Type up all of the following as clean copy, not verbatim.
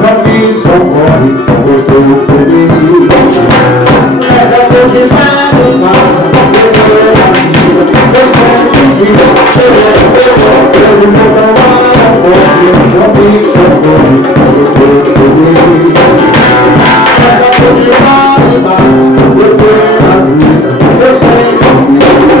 pra mim só morre, eu tô feliz. Essa dor que vai me matar, eu sempre queria, eu vou dar uma morte, pra mim só morre, eu tô feliz. Essa dor que vai me matar, eu tenho a vida, eu sempre queria.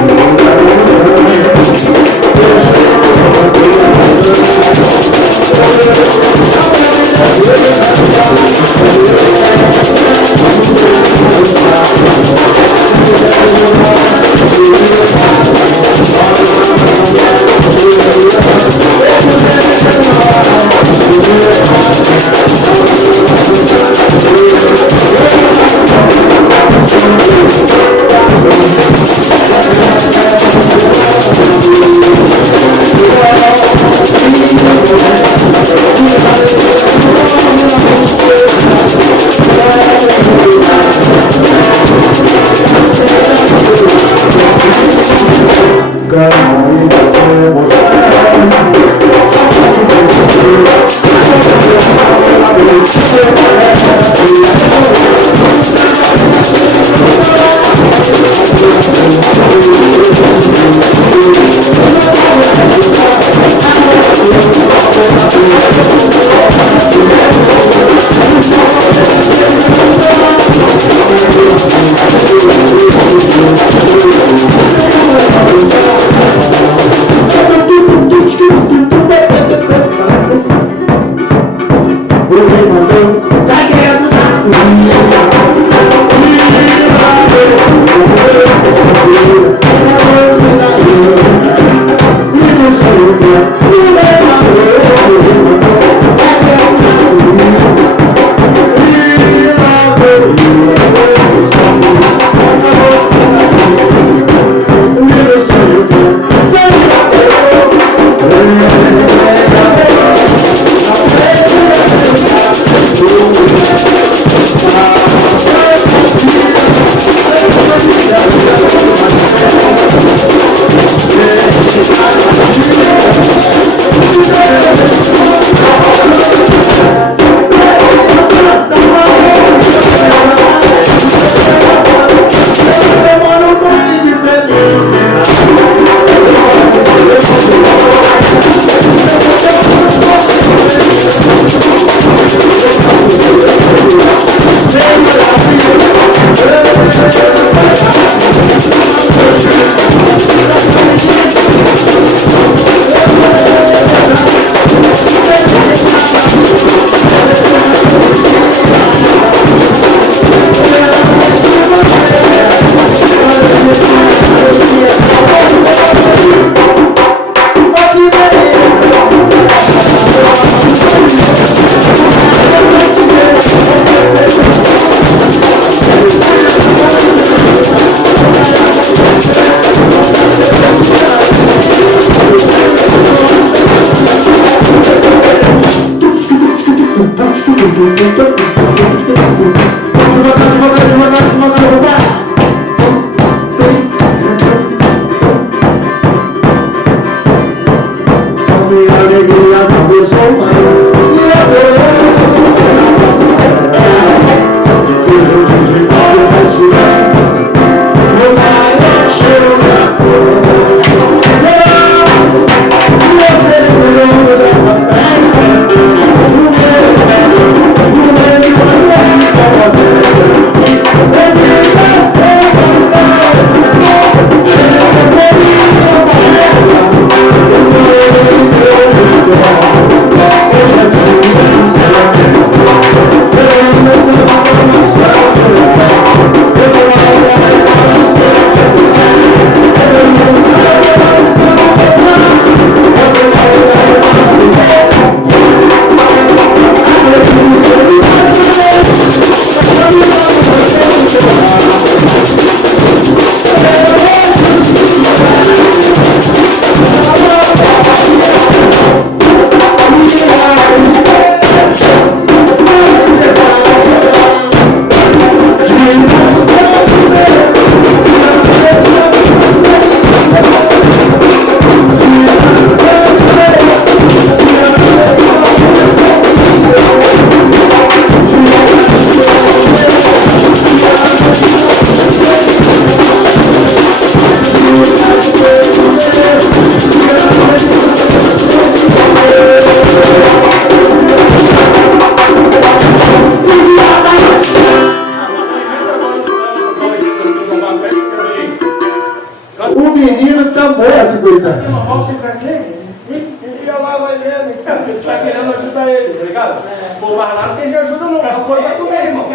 Tá querendo ajudar ele, tá ligado? Pô, mas lá não tem de ajuda não, ela foi pra comer, irmão.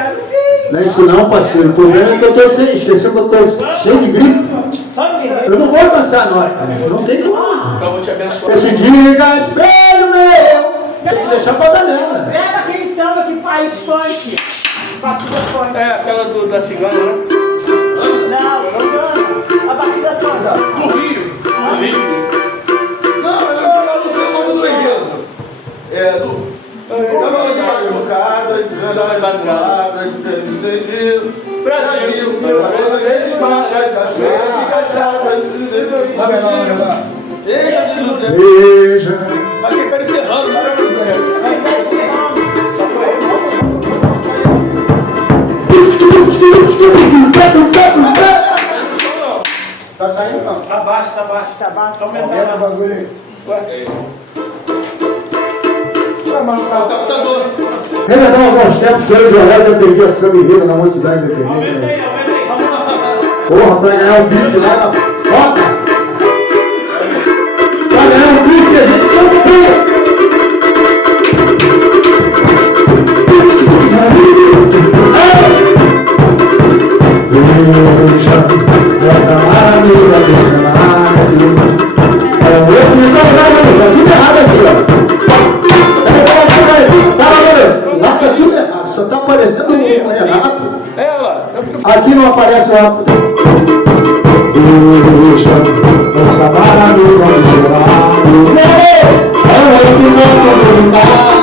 Não é isso não, parceiro. O problema é que eu tô sem, esqueceu que eu tô cheio de gripe. Eu não vou dançar a nota, não tem como. Então eu vou te abençoar. Esse diga, espelho meu, tem que deixar pra galera. Leva aquele samba que faz funk. Batida funk. É, aquela da cigana, né? Não, cigana. A batida funk. Do Rio. Do Rio. Não, eu não sei o nome do enredo. É do... Brasil, Veja. Mas que cara encerrando, cara. Tá saindo não? Tá baixo, tá baixo. Tá baixo. Só aumentar Aumenta o lá. bagulho aí. Ué. Tá, mas tá o computador. Relembrar alguns tempos que eu e o Joel defendia samba enredo na Mocidade Independente. Aumenta Né? aí, aumenta aí. Vamos lá. Porra, pra ganhar o bife lá na foca. Pra ganhar o bife a gente sofreu. Veja essa maravilha do cenário. É o meu que tá tudo errado aqui, ó. Lá tá tudo errado, só tá aparecendo o Renato. Ela. Aqui não aparece o rápido. Veja essa maravilha do cenário. É um episódio do